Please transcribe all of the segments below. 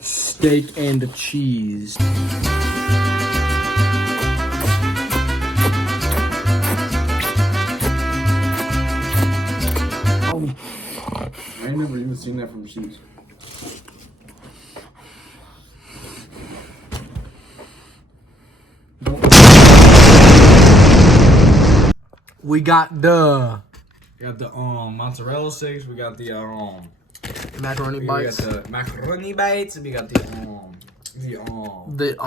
Steak and cheese. I ain't never even seen that from cheese. We got the Mozzarella sticks. We got the macaroni bites. We got the macaroni bites. We got the what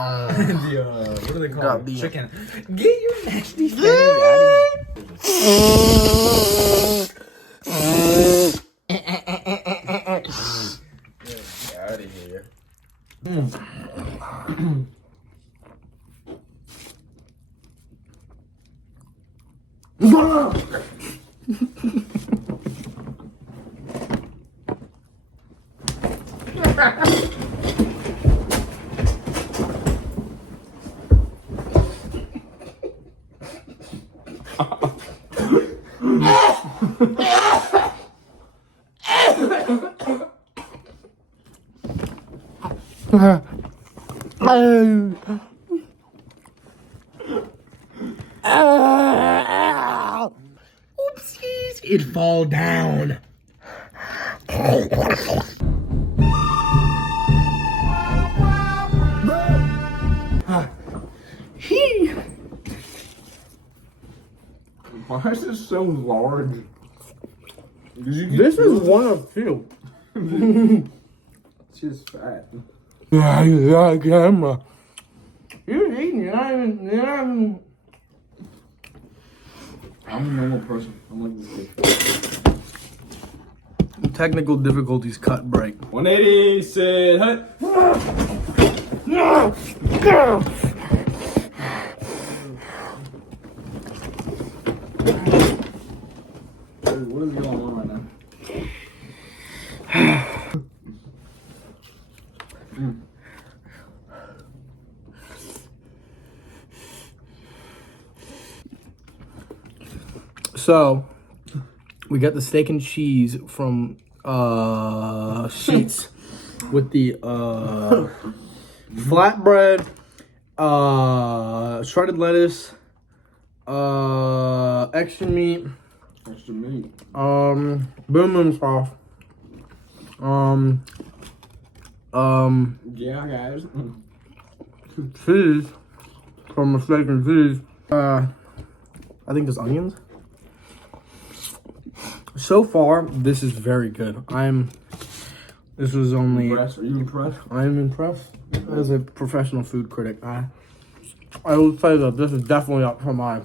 are they called? The chicken. Get your nasty fingers out of here. Get out of here. Oopsies! It fall down. Why is this so large? This is one of few. It's just fat. Yeah, camera. You're eating. You're not even. I'm a normal person. I'm like this kid. Technical difficulties cut break. 180 said hut. No! What is going on right now? So, we got the steak and cheese from Sheets with the flatbread, shredded lettuce, extra meat, boom boom sauce, yeah, guys. cheese from the steak and cheese. I think there's onions. So far, this is very good. This was only. Impressed? Are you impressed? I am impressed. As a professional food critic, I will say that this is definitely up to my,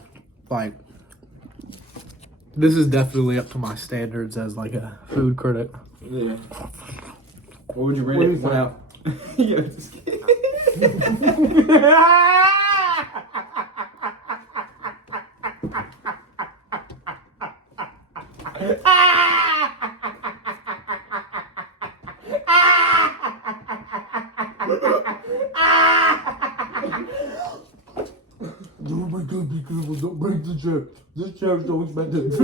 this is definitely up to my standards as like a food critic. Yeah. What would you rate it? 1 out. Yeah, just kidding. Oh my god, be careful, don't break the chair. This chair is so expensive. This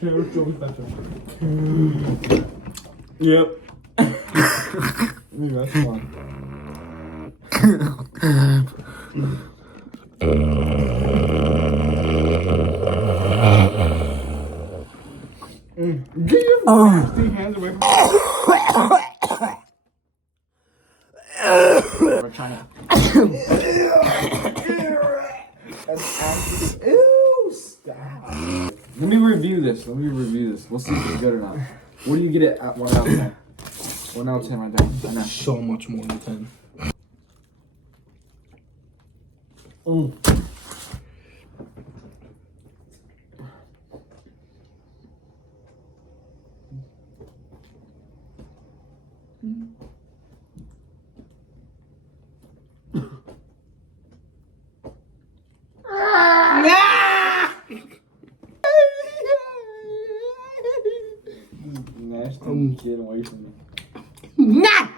chair is so expensive. Yep. That's fun. Get your nasty hands away from me. We're trying to. Ew, stop. Let me review this. We'll see if it's good or not. What do you get it at 1 out of 10? 1 out of 10 right there. I know. So much more than 10. Nasty. Get away from me. Nah!